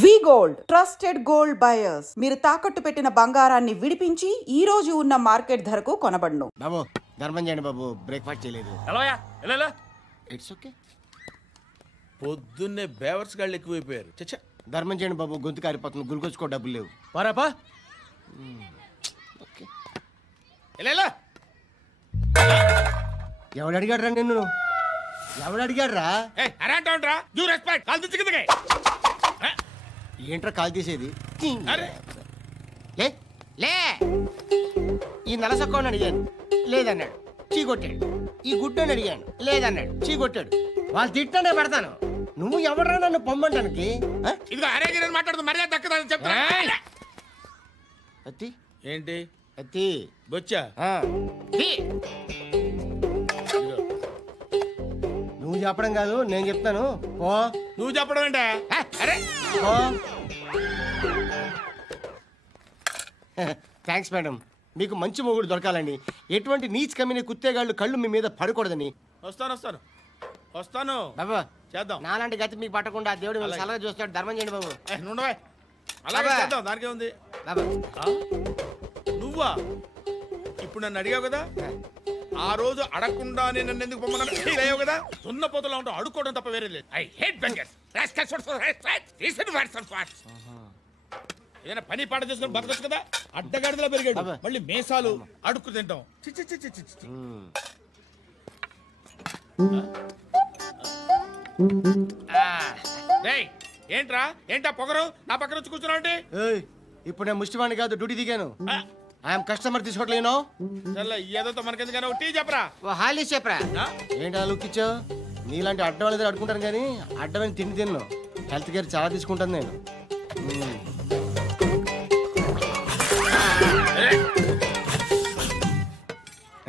వి gold trusted gold buyers. మీరు తాకట్టు పెట్టిన బంగారాన్ని విడిపించి ఈ రోజు ఉన్న మార్కెట్ ధరకు కొనబడును. బాబు ధర్మం చేయండి బాబు, బ్రేక్ఫాస్ట్ చేయలేదు. It's okay. పొద్దున్నే బేవర్స్ గాళ్ళు ఎక్కువైపోయారు. చచ్చా, ధర్మం చేయండి బాబు, గొంతు కారిపోతుంది, గురికొచ్చుకో డబ్బులు లేవు. పారాపా. ఓకే. ఎవడు అడిగాడు రా నిన్ను? ఎవడు అడిగాడు రా? ఏంట్రా కాల్ తీసేది? లే ఈ నలసక్కని అడిగాను, లేదన్నాడు, చీ కొట్టాడు. ఈ గుడ్డని అడిగాను, లేదన్నాడు, చీ కొట్టాడు. వాళ్ళు తిట్టానే పెడతాను. నువ్వు ఎవడరా నన్ను పొమ్మంటానికి? అత్తి ఏంటి అత్తి బొచ్చా? నువ్వు చెప్పడం కాదు, నేను చెప్తాను. ఓ నువ్వు చెప్పడం ఏంటా? థ్యాంక్స్ మేడం, మీకు మంచి మొగుడు దొరకాలని, ఎటువంటి నీచ్ కమ్మిన కుత్తేగాళ్ళు కళ్ళు మీ మీద పడకూడదని. వస్తాను బాబా చేద్దాం. నాలాంటి గతి మీకు పట్టకుండా దేవుడు మిమ్మల్ని సలహా చూస్తాడు. ధర్మం చేయండి బాబు. నుండవే అలాగే చేద్దాం, దానికే ఉంది. బాబా నువ్వా ఇప్పుడు నన్ను అడిగావు కదా, ఆ రోజు అడగకుండా నన్ను ఎందుకు పొమ్మన్నావు కదా. సున్న పోతలో ఉంటావు, అడుక్కోవడం తప్ప వేరే లేదు. I hate bangers. ఏదైనా పని పాట చేసుకుని బతకొచ్చు కదా. అడ్డగాడిదలా పెరిగాడు, మళ్ళీ మేసాలు అడుక్కు తింటాం. ఏంటా పొగరు నా పక్కన వచ్చి కూర్చున్నావు? ఇప్పుడు నేను ముష్టివాణి కాదు, డ్యూటీ దిగాను. ఐఎమ్ కస్టమర్, తీసుకోవట్లేను. ఏదో మనకెందుకైనా టీ చెప్పరా. హాలీ చెప్పరా. ఏంటి అలా లుక్ ఇచ్చావు? నీలాంటి అడ్డం వాళ్ళ దగ్గర అడుకుంటాను కానీ అడ్డమైన తిండి తిన్ను. హెల్త్ కేర్ చాలా తీసుకుంటాను నేను.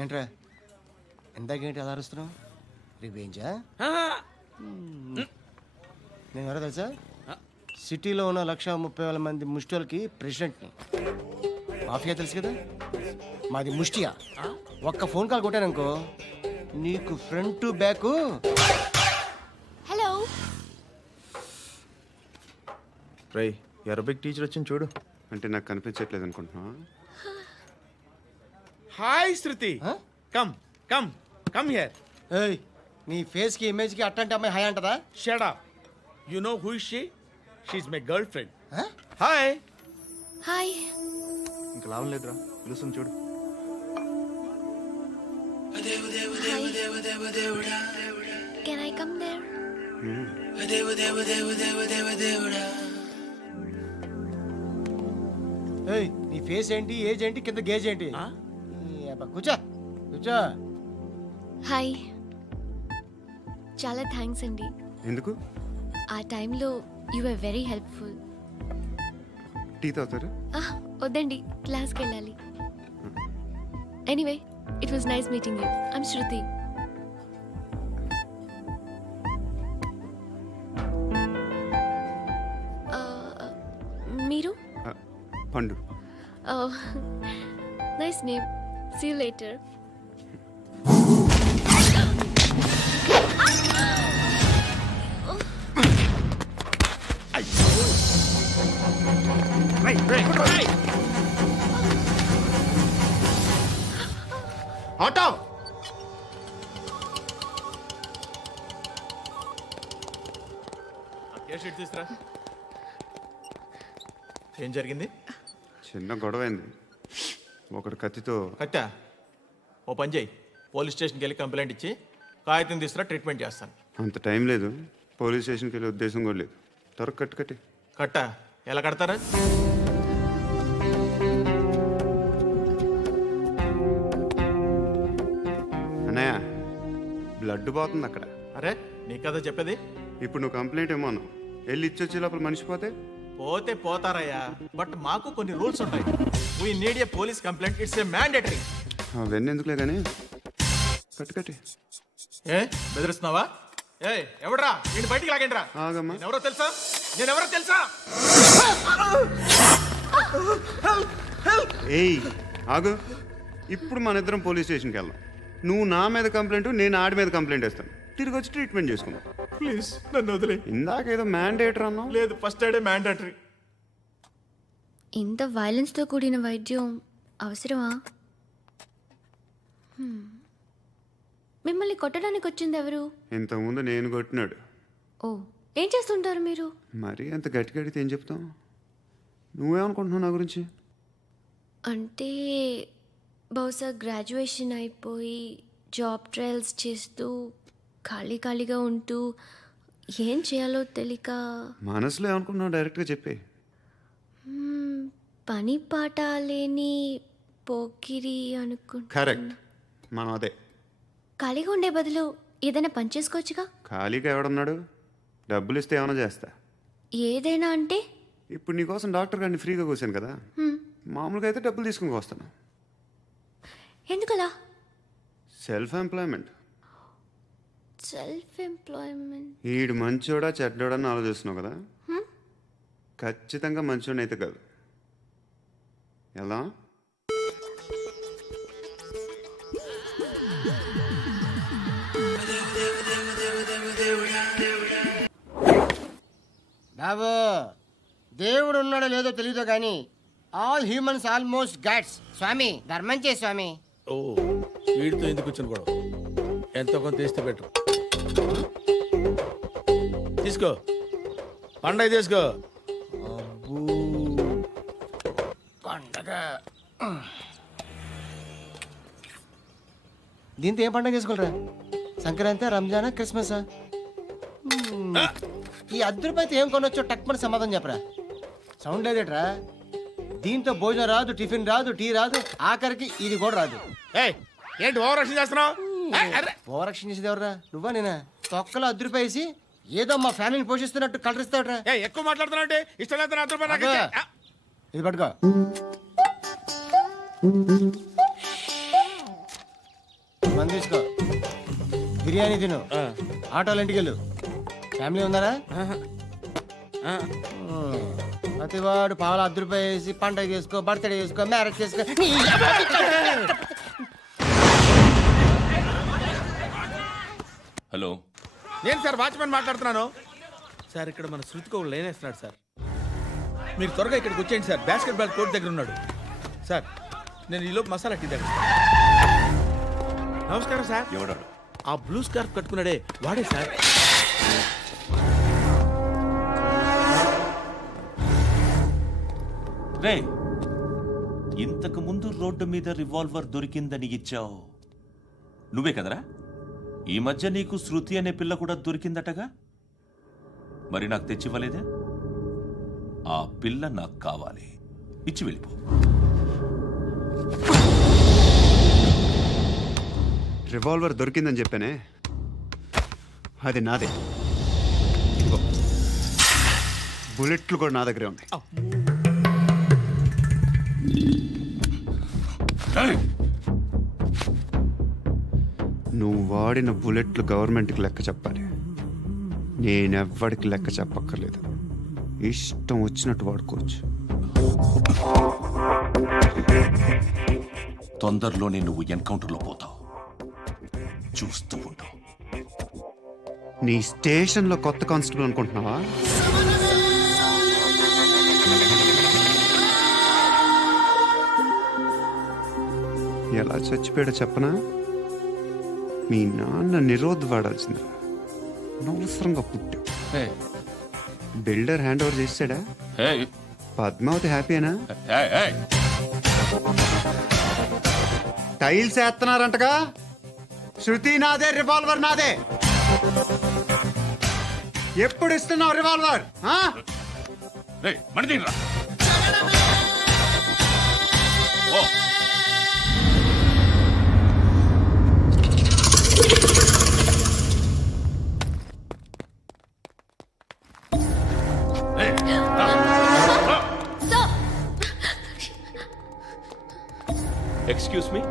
ఏంట్రా ఎందాకేంటి అలా అరుస్తున్నావు? రివేంజా? నేను ఎవరో తెలుసా? సిటీలో ఉన్న 130,000 మంది ముష్టిలకి ప్రెసిడెంట్ని. మాఫియా తెలుసు కదా, మాది ముష్టియా. ఒక్క ఫోన్ కాల్ కొట్టాననుకో, నీకు ఫ్రంట్ టు బ్యాక్. హలో రై, అరబిక్ టీచర్ వచ్చింది చూడు. అంటే నాకు కనిపించట్లేదు అనుకుంటున్నా. Hi Shruti, come come come here. ఏయ్, నీ ఫేస్ కి ఇమేజ్ కి అట్టంటే అమ్మాయి హాయ్ అంటదా? Shut up. You know who is she? She is my girlfriend. Hi hi. ఇంకా లాభం లేదురా, పిలుస్తుంది చూడు. Can I come there? ఏయ్, నీ ఫేస్ ఏంటి, ఏజ్ ఏంటి, కింద గేజ్ ఏంటి? కూర్చో కూర్చో. హాయ్, చాలా థ్యాంక్స్ అండి. ఎందుకు? ఆ టైంలో you are very helpful. Tea తాగుతారా? వద్దండి, క్లాస్కి వెళ్ళాలి. Anyway, it was nice meeting you. I'm Shruti. మీరు? Pandu. Nice name. See you later. Auto తీసుకురా. ఏం జరిగింది? చిన్న గొడవ అయింది. ఒకటి కత్తితో. కట్టా? ఓ పని చేయి, పోలీస్ స్టేషన్కి వెళ్ళి కంప్లైంట్ ఇచ్చి కాగితం తీసుకురా, ట్రీట్మెంట్ చేస్తాను. అంత టైం లేదు, పోలీస్ స్టేషన్కి వెళ్ళే ఉద్దేశం కూడా లేదు. త్వరగా కట్టి. కట్టా? ఎలా కడతారా? అన్నయ్య, బ్లడ్ పోతుంది అక్కడ. అరే, నీ కదా చెప్పేది. ఇప్పుడు నువ్వు కంప్లైంట్ ఏమో అన్నావు, వెళ్ళి ఇచ్చొచ్చే లోపల మనిషి పోతే పోతారయ్యా, బట్ మాకు కొన్ని రూల్స్ ఉంటాయి. We need a police complaint, it's a mandatory. అవన్నీ ఎందుకులే కానీ కట్టి. ఏ బెదిరిస్తున్నావా? ఏ ఎవడ్రా నేను బయటికి లాగండి రా. ఆగమ్మా. నేనెవరో తెలుసా? ఏయ్ ఆగు, ఇప్పుడు మన ఇద్దరం పోలీస్ స్టేషన్కి వెళ్దాం. నువ్వు నా మీద కంప్లైంట్, నేను ఆడి మీద కంప్లైంట్ వేస్తాను. తిరిగి వచ్చి ట్రీట్మెంట్ చేసుకుందాం. ప్లీజ్ నన్ను వదిలే. ఇందాకేదో మ్యాండేటర్ అన్నావు. లేదు, ఫస్ట్ ఎయిడే మ్యాండేటరీ. ఇంత వైలెన్స్తో కూడిన వైద్యం అవసరమా? మిమ్మల్ని కొట్టడానికి వచ్చింది ఎవరు? ఇంతకుముందు నేను కొట్టినాడు. ఓ, ఏం చేస్తుంటారు మీరు? మరి అంత గట్టి గడితే ఏం చెప్తాం? నువ్వేమనుకుంటున్నావు నా గురించి? అంటే బహుశా గ్రాడ్యుయేషన్ అయిపోయి జాబ్ ట్రయల్స్ చేస్తూ ఖాళీగా ఉంటూ ఏం చేయాలో తెలియక. మనసులో ఏమనుకుంటున్నావు డైరెక్ట్గా చెప్పే. పని పాట లేని పోకిరి అనుకుంటా. కరెక్ట్, మనం అదే. ఖాళీగా ఉండే బదులు ఏదైనా పని చేసుకోవచ్చుగా. ఖాళీగా ఎవడున్నాడు? డబ్బులు ఇస్తే ఏమైనా చేస్తా. ఏదైనా అంటే? ఇప్పుడు నీకోసం డాక్టర్ గారిని ఫ్రీగా కూర్చాను కదా, మామూలుగా అయితే డబ్బులు తీసుకుని వస్తాను. ఎందుకలా? Self employment. Self employment. ఈడు మంచోడా చెడ్డోడా అని ఆలోచిస్తున్నావు కదా, ఖచ్చితంగా మంచోడని అయితే కాదు. ఎలా? బాబు, దేవుడు ఉన్నాడో లేదో తెలియదు కానీ ఆల్ హ్యూమన్స్ ఆల్మోస్ట్ గాడ్స్. స్వామి ధర్మం చే స్వామి. ఓ, వీడితో ఎందుకు వచ్చిన గొడవ? ఎంతో కొంత తీస్తే పెట్టు. తీసుకో, పండగ తీసుకో. పండగ దీంతో ఏం పండగ చేసుకోరా? సంక్రాంతి, రంజానా, క్రిస్మసా? ఈ రూపాయలతో ఏం కొనొచ్చో టక్మని సమాధానం చెప్పరా. సౌండ్ లేదేట్రా? దీంతో భోజనం రాదు, టిఫిన్ రాదు, టీ రాదు, ఆఖరికి ఇది కూడా రాదు. ఏంటి ఓవర్ రక్షణ చేస్తున్నావు? ఓవరక్షణ చేసేది ఎవరా? నువ్వా నేనా? తొక్కలో రూపాయలు వేసి ఏదో మా ఫ్యామిలీని పోషిస్తున్నట్టు కలరిస్తాడ్రా. ఎక్కువ మాట్లాడుతున్నావు అంటే ఇష్టం లేదు. ఇది పట్టుకో. మంది తీసుకో, బిర్యానీ తిను, ఆటోలు ఇంటికి వెళ్ళు. ఫ్యామిలీ ఉన్నారా? ప్రతివాడు పావులు రూపాయలు వేసి పండగ చేసుకో, బర్త్డే చేసుకో, మ్యారేజ్ చేసుకో. హలో, నేను సార్ వాచ్మెన్ మాట్లాడుతున్నాను సార్. ఇక్కడ మన శృతికి ఒక లైన్ వేస్తున్నాడు సార్. మీరు త్వరగా ఇక్కడికి వచ్చేయండి సార్. బాస్కెట్ బాల్ కోర్ట్ దగ్గర ఉన్నాడు సార్. నేను ఈలోపు మసాలా టీ దగ్గర. నమస్కారం సార్. ఎవడాడు? ఆ బ్లూ స్కార్ఫ్ కట్టుకున్నాడే వాడే సార్. రే, ఇంతకు ముందు రోడ్డు మీద రివాల్వర్ దొరికిందని ఇచ్చావు నువ్వే కదరా? ఈ మధ్య నీకు శృతి అనే పిల్ల కూడా దొరికిందటగా, మరి నాకు తెచ్చివ్వలేదే? ఆ పిల్ల నాకు కావాలి, ఇచ్చి వెళ్ళిపో. రివాల్వర్ దొరికిందని చెప్పానే, అది నాదే. బుల్లెట్లు కూడా నా దగ్గరే ఉన్నాయి. నువ్వు వాడిన బుల్లెట్లు గవర్నమెంట్కి లెక్క చెప్పాలి. నేనెవ్వడికి లెక్క చెప్పక్కర్లేదు. ఇష్టం వచ్చినట్టు వాడుకోవచ్చు. తొందరలోనే నువ్వు ఎన్కౌంటర్లో పోతావు, చూస్తూ ఉండు. నీ స్టేషన్లో కొత్త కానిస్టేబుల్ అనుకుంటున్నావా? ఎలా చచ్చిపోయాడో చెప్పనా? మీ నాన్న నిరోధ్ వాడాల్సింది. అనవసరంగా పుట్టావు. బిల్డర్ హ్యాండ్ ఓవర్ చేసాడా? పద్మావతి హ్యాపీనా? టైల్స్ వేస్తున్నారంటగా. శృతి నాదే, రివాల్వర్ నాదే. ఎప్పుడు ఇస్తున్నావు రివాల్వర్? ఎక్స్క్యూజ్ మీ,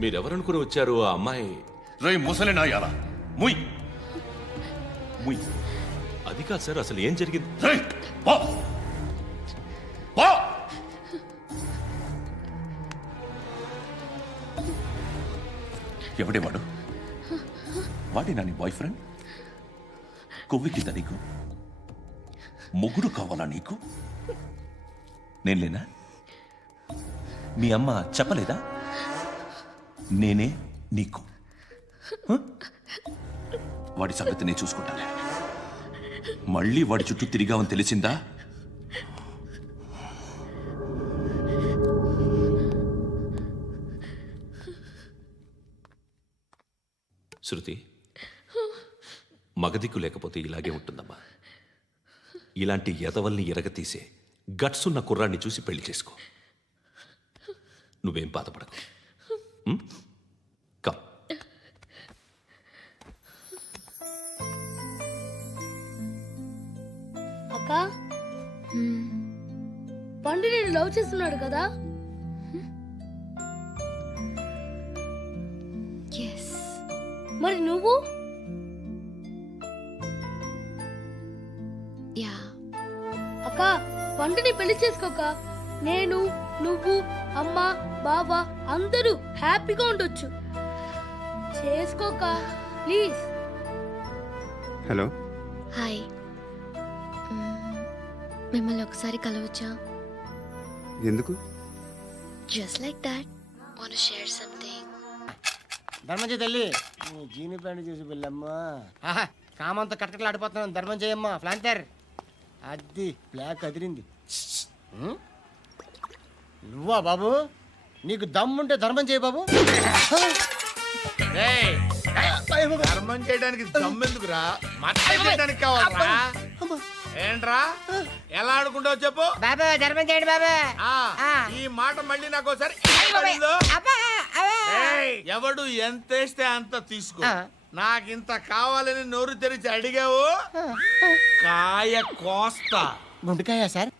మీరెవరనుకుని వచ్చారు? ఆ అమ్మాయి రే ముసలి నాయాల ముయ్ ముయ్. అది కాదు సార్, అసలు ఏం జరిగింది? ఎవడేవాడు? వాడినా నీ బాయ్ ఫ్రెండ్? కొవ్వికిత నీకు? మొగుడు కావాలా నీకు? నేను లేనా? మీ అమ్మ చెప్పలేదా నేనే నీకు? వాడి సంగతి నేను చూసుకుంటాను. మళ్ళీ వాడి చుట్టూ తిరిగావని తెలిసిందా? శృతి, మగదిక్కు లేకపోతే ఇలాగే ఉంటుందమ్మా. ఇలాంటి ఎదవల్ని ఎరగతీసే గట్స్ ఉన్న కుర్రాన్ని చూసి పెళ్లి చేసుకో. నువ్వేం బాధపడకు. కమ్. అక్క, పండు నేను లవ్ చేస్తున్నాడు కదా? మరి నువ్వు? అక్క, పండుని పెళ్లి చేసుకోక నేను, నువ్వు, అమ్మ, బావ అందరూ హ్యాపీగా ఉండొచ్చు. చేసుకోక ప్లీజ్. హలో. హాయ్. మిమ్మల్ని ఒకసారి కలవచ్చా? ఎందుకు? Just like that. Want to share something. Dharmanjaya తల్లి, జీని ప్యాంట్ చూసి వెళ్ళమ్మా. కామంతో కట్టకలు ఆడిపోతున్నాను. ధర్మంజయమ్మా ఫ్లాంటర్ అది బ్లాక్ అదిరింది. నువ్వా బాబు? నీకు దమ్ముంటే ధర్మం చేయి బాబు. ధర్మం చేయడానికి దమ్మెందుకురా? చేయడానికి కావాలరా? ఏంట్రా ఎలా ఆడుకుంటావు చెప్పు బాబా. ధర్మం చేయండి బాబా. ఈ మాట మళ్ళీ నాకు ఒకసారి. ఎవడు ఎంత వేస్తే అంత తీసుకో. నాకింత కావాలని నోరు తెరిచి అడిగావు, కాయ కోస్తా. గుండెకాయ సార్?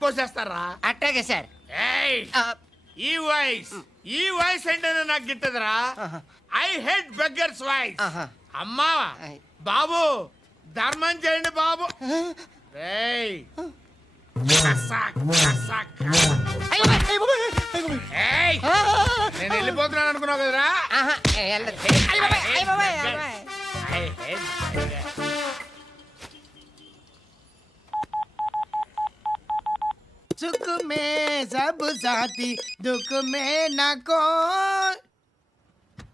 కోసేస్తారా? అట్టాగే సార్. ఈ వాయిస్ అంటేనే నాకు గిట్టదురా. I hate beggars voice. అమ్మా బాబు, ధర్మం చేయండి బాబు. నేను వెళ్ళిపోతున్నాను అనుకున్నావు కదరా? సుఖ మే సబ్ సాథీ దుఃఖ మే నాకో.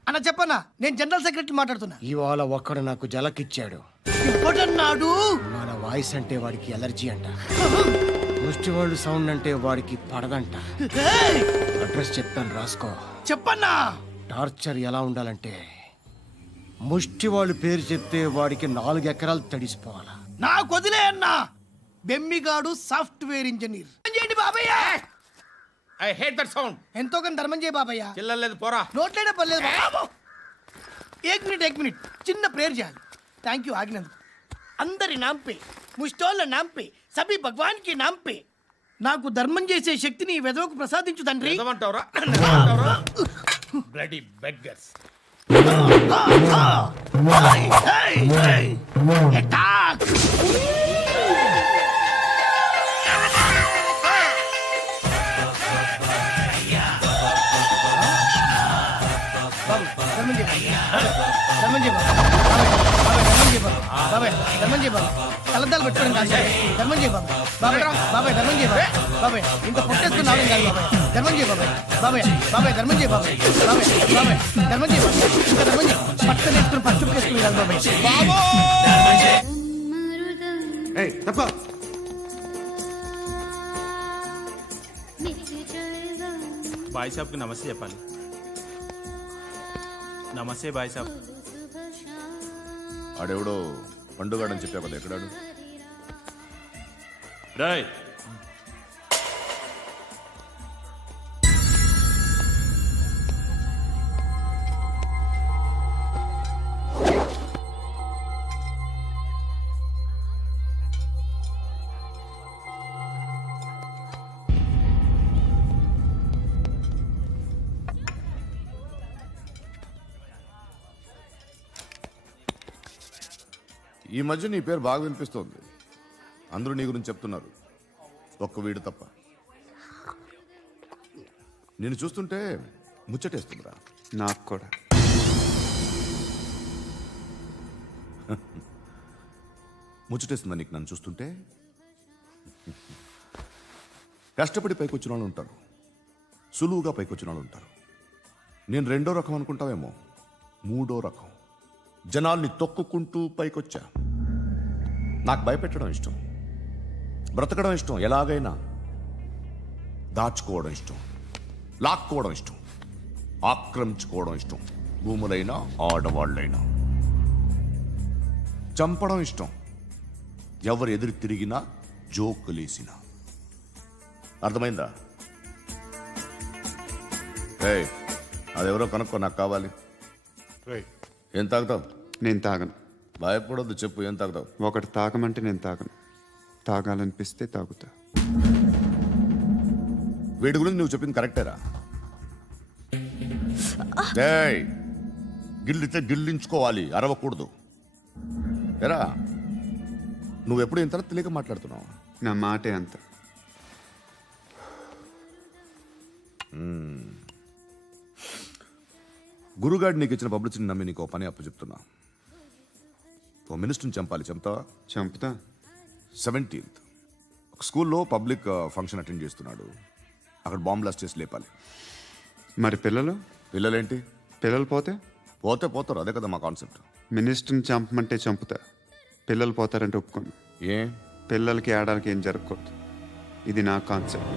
అన్న చెప్పన్నా, నేను జనరల్ సెక్రటరీ మాట్లాడుతున్నా. ఇవాళ ఒక్కడు నాకు జలకిచ్చాడు. ఎవడన్నాడు? మన వాయిస్ అంటే వాడికి ఎలర్జీ అంట. ముష్టి వాళ్ళు సౌండ్ అంటే వాడికి పడదంట. అడ్రస్ చెప్తాను రాసుకో. చెప్పన్నా. టార్చర్ ఎలా ఉండాలంటే ముష్టి వాళ్ళు పేరు చెప్తే వాడికి 4 ఎకరాలు తడిసిపోవాలా. నాకు వదిలే అన్నా. బెమ్మిగాడు సాఫ్ట్వేర్ ఇంజనీర్. బాబయ్య, ఐ హేట్ దట్ సౌండ్. ఎంతో కానీ ధర్మం చేయ బాబయ్య. చిల్లలేదు పోరా. నోట్లేనే పర్లేదు బాబు. ఏక్ మినిట్ చిన్న ప్రేయర్ చేయాలి. థ్యాంక్ యూ ఆగినందుకు. అందరి నాంపే, ముష్టోళ్ళ నాంపే, సభీ భగవాన్ కి నాంపే నాకు ధర్మం చేసే శక్తిని ఈ వెదవకు ప్రసాదించు తండ్రి. Bloody beggars. కలద్దాలు పెట్టుకోండి కాదు. ధర్మం చేయ బాబాయ్. బాబాయ్ ధర్మం చేయ బాబాయ్. ఇంత పొట్టేసుకుని రావడం కాదు బాబాయ్. ధర్మం చేయ బాబాయ్. బాబాయ్ ధర్మం చేయ బాబాయ్. ధర్మం చేయ బాబాయ్. ఇంకా ధర్మం చేయ. పట్టు వేసుకుని పచ్చుకు వేసుకుని కాదు బాబాయ్. తప్ప. బాయ్ సాబ్కి నమస్తే చెప్పాలి. నమస్తే బాయ్ సాబ్. ఆడెవడో పండుగాడని చెప్పావు కదా, ఎక్కడాడు? రాయ్, ఈ మధ్య నీ పేరు బాగా వినిపిస్తోంది. అందరూ నీ గురించి చెప్తున్నారు, ఒక్క వీడు తప్ప. నేను చూస్తుంటే ముచ్చటేస్తుందిరా. నాకు కూడా. ముచ్చటేస్తుందా నీకు నన్ను చూస్తుంటే? కష్టపడి పైకొచ్చిన వాళ్ళు ఉంటారు, సులువుగా పైకొచ్చిన వాళ్ళు ఉంటారు. నేను రెండో రకం అనుకుంటావేమో, మూడో రకం. జనాల్ని తొక్కుకుంటూ పైకొచ్చా. నాకు భయపెట్టడం ఇష్టం, బ్రతకడం ఇష్టం, ఎలాగైనా దాచుకోవడం ఇష్టం, లాక్కోవడం ఇష్టం, ఆక్రమించుకోవడం ఇష్టం. భూములైనా ఆడవాళ్ళైనా చంపడం ఇష్టం, ఎవరు ఎదురు తిరిగినా జోకులేసినా. అర్థమైందా? అదెవరో కనుక్కో, నాకు కావాలి. ఏం తాగుతావు? నేను తాగను. భయపడొద్దు, చెప్పు ఏం తాగుతావు? ఒకటి తాగమంటే నేను తాగను, తాగాలనిపిస్తే తాగుతా. వీడి గురించి నువ్వు చెప్పింది కరెక్టేరా? గిల్లితే గిల్లించుకోవాలి, అరవకూడదు. ఎరా, నువ్వెప్పుడు ఇంత తెలియక మాట్లాడుతున్నావు? నా మాటే అంత. గురుగాడు నీకు ఇచ్చిన పబ్లిసిటీని నమ్మి నీకు పని అప్పు చెప్తున్నా. ఓ మినిస్టర్ని చంపాలి, చంపుతా. 17th ఒక స్కూల్లో పబ్లిక్ ఫంక్షన్ అటెండ్ చేస్తున్నాడు. అక్కడ బాంబ్ బ్లాస్ట్ చేసి లేపాలి. మరి పిల్లలేంటి? పిల్లలు పోతే పోతారు, అదే కదా మా కాన్సెప్ట్. మినిస్టర్ని చంపమంటే చంపుతా, పిల్లలు పోతారంటే ఒప్పుకోను. ఏ? పిల్లలకి ఆడడానికి ఏం జరగకూడదు, ఇది నా కాన్సెప్ట్.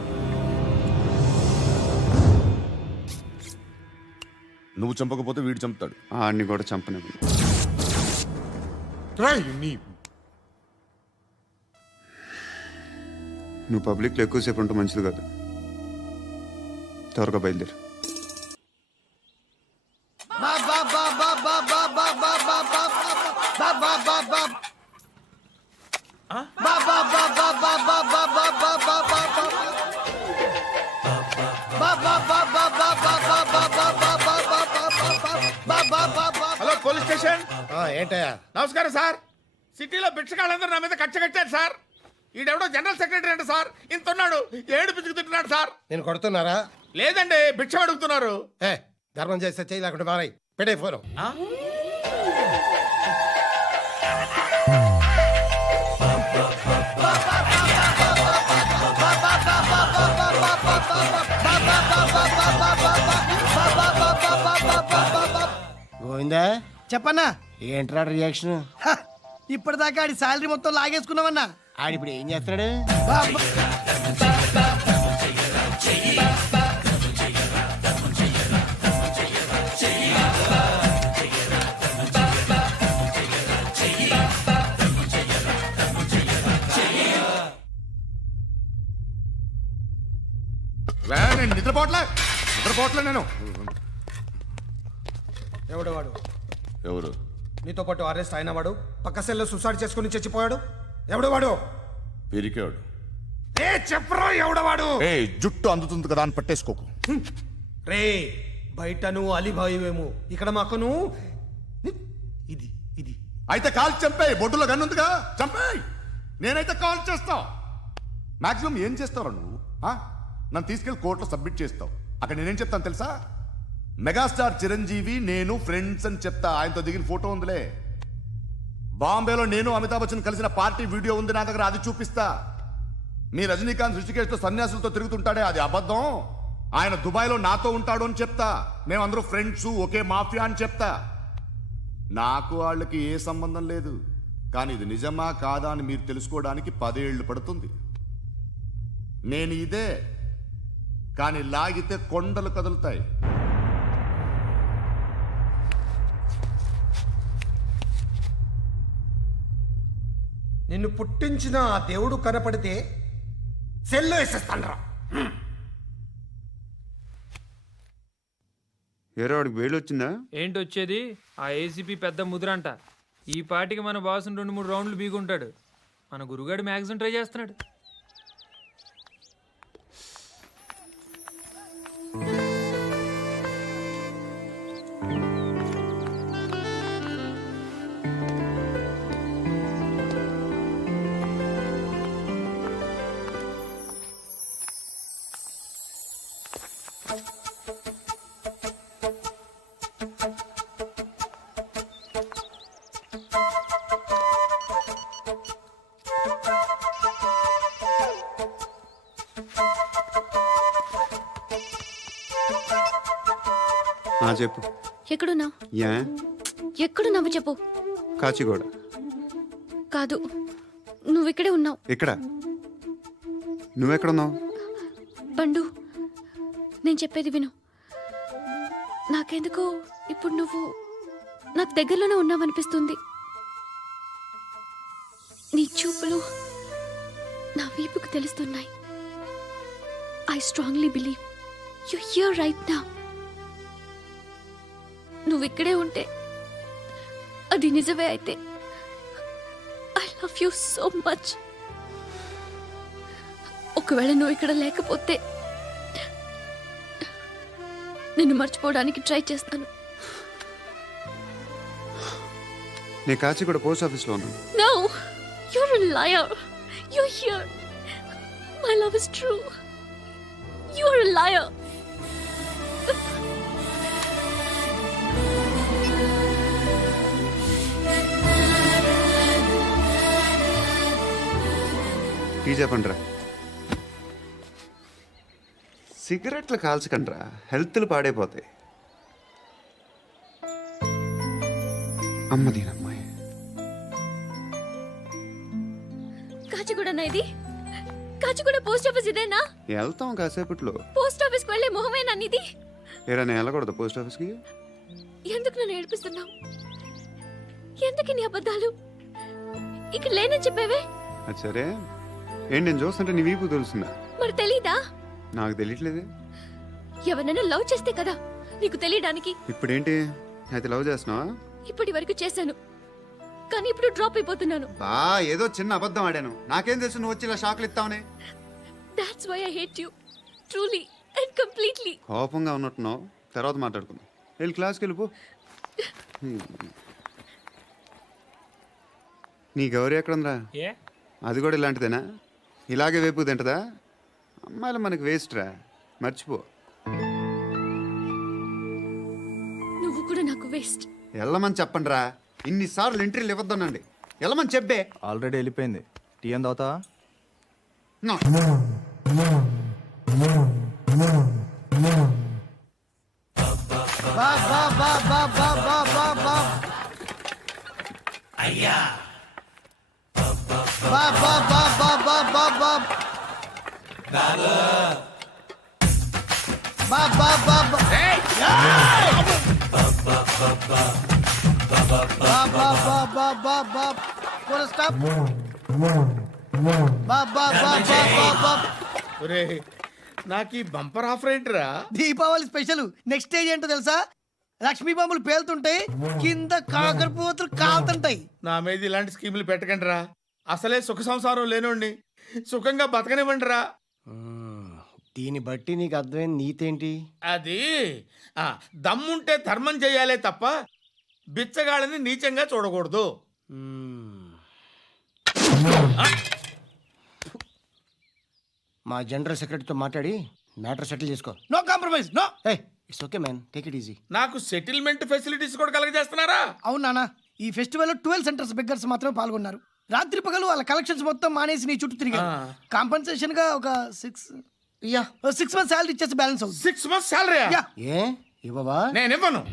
నువ్వు చంపకపోతే వీడు చంపుతాడు. ఆడిని కూడా చంపనివ్వను. నువ్వు పబ్లిక్లో ఎక్కువసేపు ఉంటే మంచిది కాదు. త్వరగా బయలుదేరు. Hello, police station. ఏంటయ్యా? నమస్కారం సార్. సిటీలో భిక్షగాళ్ళందరూ నా మీద కట్టారు సార్. ఈడెవడో జనరల్ సెక్రటరీ అంట సార్, ఇంత ఉన్నాడు, ఏడు పిచ్చుకు తింటున్నాడు సార్. నేను కొడుతున్నారా? లేదండి, భిక్ష అడుగుతున్నారు. ధర్మం చేస్తే చెయ్యి, లేకుండా మారాయి. పెట్టే ఫోను. గోవిందా, చెప్పన్నా. ఏంట్రా రియాక్షన్? ఇప్పటిదాకా ఆడి శాలరీ మొత్తం లాగేసుకున్నావన్నా. ఆడిప్పుడు ఏం చేస్తున్నాడు? నేను నిద్రపోవట్లే నేను. ఎవడు వాడు? ఎవరు? నీతో పాటు అరెస్ట్ అయిన వాడు, పక్క సెల్లో సూసైడ్ చేసుకుని చచ్చిపోయాడు. ఎవడు వాడు? పిరికాడు. చెప్పరా ఎవడవాడు? జుట్టు అందుతుంది కదా అని పట్టేసుకోకు. రే, బయట నువ్వు అలీబాయివేమో, ఇక్కడ మాకు నువ్వు ఇది ఇది. అయితే కాల్ చంపేయి, బొడ్డులో గన్నుందిగా, చంపేయి. నేనైతే కాల్ చేస్తా. మాక్సిమం ఏం చేస్తావు నువ్వు? నన్ను తీసుకెళ్లి కోర్టులో సబ్మిట్ చేస్తావు. అక్కడ నేనేం చెప్తాను తెలుసా? మెగాస్టార్ చిరంజీవి నేను ఫ్రెండ్స్ అని చెప్తా. ఆయనతో దిగిన ఫోటో ఉందిలే. బాంబేలో నేను అమితాబ్ బచ్చన్ కలిసిన పార్టీ వీడియో ఉంది నా దగ్గర, అది చూపిస్తా. మీ రజనీకాంత్ ఋషికేష్తో సన్యాసులతో తిరుగుతుంటాడే, అది అబద్ధం. ఆయన దుబాయ్లో నాతో ఉంటాడు అని చెప్తా. మేమందరూ ఫ్రెండ్స్, ఒకే మాఫియా అని చెప్తా. నాకు వాళ్ళకి ఏ సంబంధం లేదు. కానీ ఇది నిజమా కాదా అని మీరు తెలుసుకోవడానికి 10 ఏళ్ళు పడుతుంది. నేను ఇదే, కానీ లాగితే కొండలు కదులుతాయి. నిన్ను పుట్టించిన ఆ దేవుడు కనపడితే సెల్లో వేసేస్తానరా. ఏరో వాడికి వేలు వచ్చిందా? ఏంటి వచ్చేది? ఆ ఏసీపీ పెద్ద ముద్రంట. ఈ పాటికి మన బాసును 2-3 రౌండ్లు బీగుంటాడు. మన గురుగాడు మ్యాక్సిమం ట్రై చేస్తున్నాడు. చెప్పు. ఎక్కడున్నావు? యా ఎక్కడున్నావు చెప్పు. కాచిగూడ. కాదు, నువ్వు ఇక్కడే ఉన్నావు. ఇక్కడ నువ్వెక్కడున్నావు? పండు, నేను చెప్పేది విను. నాకెందుకో ఇప్పుడు నువ్వు నాకు దగ్గరలోనే ఉన్నావనిపిస్తుంది. నీ చూపులు నా వీపుకు తెలుస్తున్నాయి. I strongly believe you here right now. నువ్వు ఇక్కడే ఉంటే అది నిజమే అయితే I love you so much. ఒకవేళ నువ్వు ఇక్కడ లేకపోతే నిన్ను మర్చిపోవడానికి ట్రై చేస్తాను. నేను కాచిగూడ పోస్ట్ ఆఫీస్లో ఉన్నాను. No, you're a liar. You're here. My love is true. You're a liar. Tea చెప్పండిరా. సిగరెట్లు కాల్చకండ్రా, హెల్త్లు పాడైపోతాయి. అమ్మదీనమ్మాయి. కాచిగూడనా ఇది? కాచిగూడ పోస్ట్ ఆఫీస్ ఇదేనా? వెళ్తాం కాసేపట్లో. పోస్ట్ ఆఫీస్ కు వెళ్ళే మొహమేనా నీది? ఏరా నేను వెళ్ళకూడదు పోస్ట్ ఆఫీస్కి? ఎందుకు నన్ను ఏడిపిస్తున్నావు? ఎందుకు నీ అబద్ధాలు? ఇక్కడ లేనని చెప్పేవే. అది సరే, ఏంటి నేను చూస్తుంటే నీ వీపు తెలుస్తుందా? మరి తెలీదా? నాకు తెలియట్లేదే. ఎవరైనా లవ్ చేస్తే కదా నీకు తెలియడానికి. ఇప్పుడేంటి అయితే లవ్ చేస్తున్నావా? ఇప్పటి వరకు చేశాను, కానీ ఇప్పుడు డ్రాప్ అయిపోతున్నాను. ఏదో చిన్న అబద్ధం ఆడాను. నాకేం తెలుసు నువ్వు వచ్చి ఇలా షాక్లు ఇస్తావని. That's why I hate you. Truly and completely. కోపంగా ఉన్నట్టున్నావు, తర్వాత మాట్లాడుకుందాం. వెళ్ళి క్లాస్కి వెళ్ళిపో. నీ గౌరీ ఎక్కడుందా? అది కూడా ఇలాంటిదేనా? ఇలాగే వేపు తింటదా? అమ్మాయిలు మనకి వేస్ట్ రా, మర్చిపో. నువ్వు కూడా నాకు వేస్ట్. వెళ్ళమని చెప్పండి రా. ఇన్నిసార్లు ఎంట్రీలు ఇవ్వద్దనండి. వెళ్ళమని చెప్పే. ఆల్రెడీ వెళ్ళిపోయింది. టీ అని తాగుతావా? అయ్యా నాకు ఈ బంపర్ ఆఫర్ ఏంటిరా? దీపావళి స్పెషల్. నెక్స్ట్ స్టేజ్ ఏంటో తెలుసా? లక్ష్మీ బాంబులు పేలుతుంటాయి, కింద కాకరపువ్వతులు కాలుతుంటాయి. నా మీద ఇలాంటి స్కీములు పెట్టకండి రా. అసలే సుఖ సంసారం లేనోండి, సుఖంగా బతకనివ్వండి రా. దీన్ని బట్టి నీకు అర్థమైన నీతేంటి? అది దమ్ముంటే ధర్మం చేయాలే తప్ప బిచ్చగాళ్ళని నీచంగా చూడకూడదు. మా జనరల్ సెక్రటరీతో మాట్లాడి మ్యాటర్ సెటిల్ చేసుకో. No compromise, no. It's okay man, take it easy. నాకు సెటిల్మెంట్ ఫెసిలిటీస్ కూడా కలగజేస్తున్నారా? అవును నాన్న, ఈ ఫెస్టివల్ 12 సెంటర్స్ బెగ్గర్స్ మాత్రమే పాల్గొన్నారు. రాత్రి పగలు వాళ్ళ కలెక్షన్స్ మొత్తం మానేసి నీ చుట్టూ తిరిగారు. కాంపన్సేషన్ గా ఒక 6 months సాలరీ ఇచ్చేసి బ్యాలెన్స్ అవుతుంది. 6 months సాలరీ? ఏ ఇవ్వవా? నేను ఇవ్వను.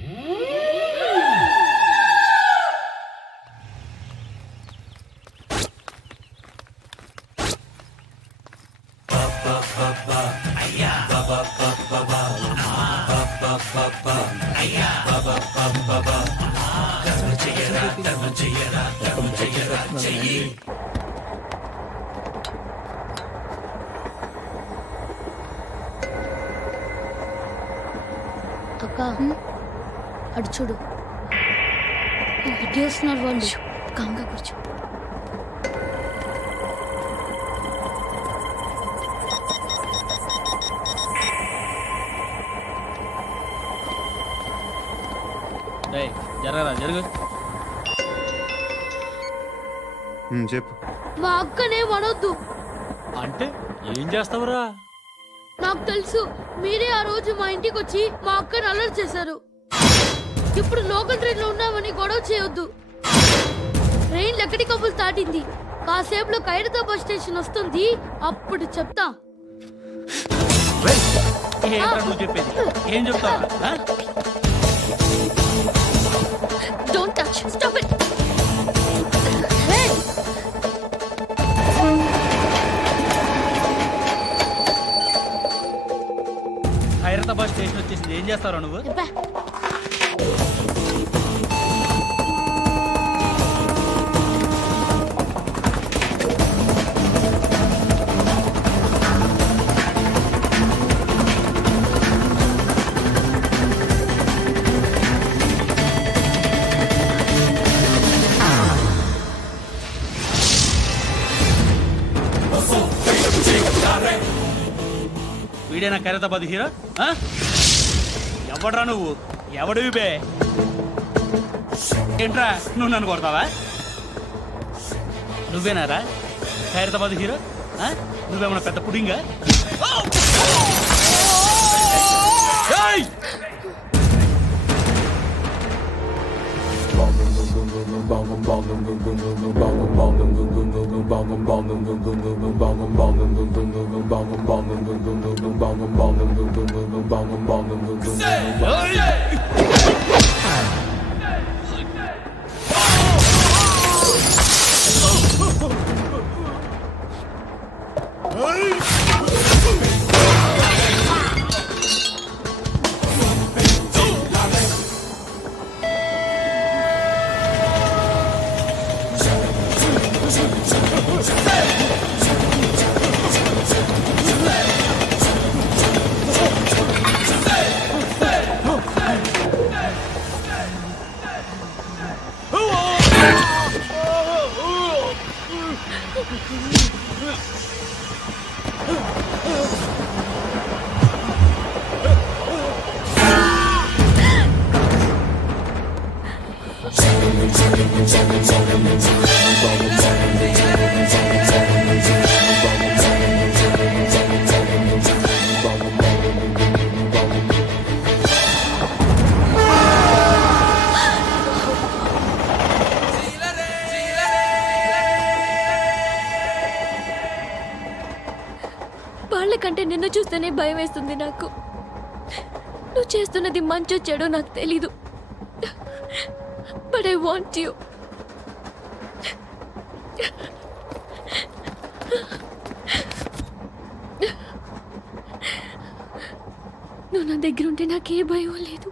అక్క అడు చూడు, వస్తున్నారు వాళ్ళు. కామ్గా కూర్చో. జరగరా జరుగు. చెప్పు. మా అక్కనే వనొద్దు. అంటే ఏం చేస్తావురా? నాకు తెలుసు, మీరే ఆ రోజు మా ఇంటికి వచ్చి మా అక్కని అలర్ట్ చేశారు. ఇప్పుడు లోకల్ ట్రైన్ లో ఉన్నామని గొడవ చేయొద్దు. ట్రైన్ లక్కడి కబుల్ దాటింది. కాసేపులో ఖైరతాబాద్ బస్ స్టేషన్ వస్తుంది, అప్పుడు చెప్తా. నువ్వు చెప్పేది ఏం చెప్తావా? Don't touch. Stop it. Hey. Hyderabad station వచ్చేసింది. ఏం చేస్తారో నువ్వు? వీడేనా ఖైరతాబాద్ హీరో? ఎవడ్రా నువ్వు? ఎవడివి బే? ఏంట్రా నువ్వు నన్ను కొడతావా? నువ్వేనారా ఖైరతాబాద్ హీరో? నువ్వేమన్నా పెద్ద పుడింగా? వాళ్ళకంటే నిన్ను చూస్తేనే భయం వేస్తుంది నాకు. నువ్వు చేస్తున్నది మంచో చెడో నాకు తెలీదు. But I want you. నువ్వు నా దగ్గర ఉంటే నాకే భయం లేదు.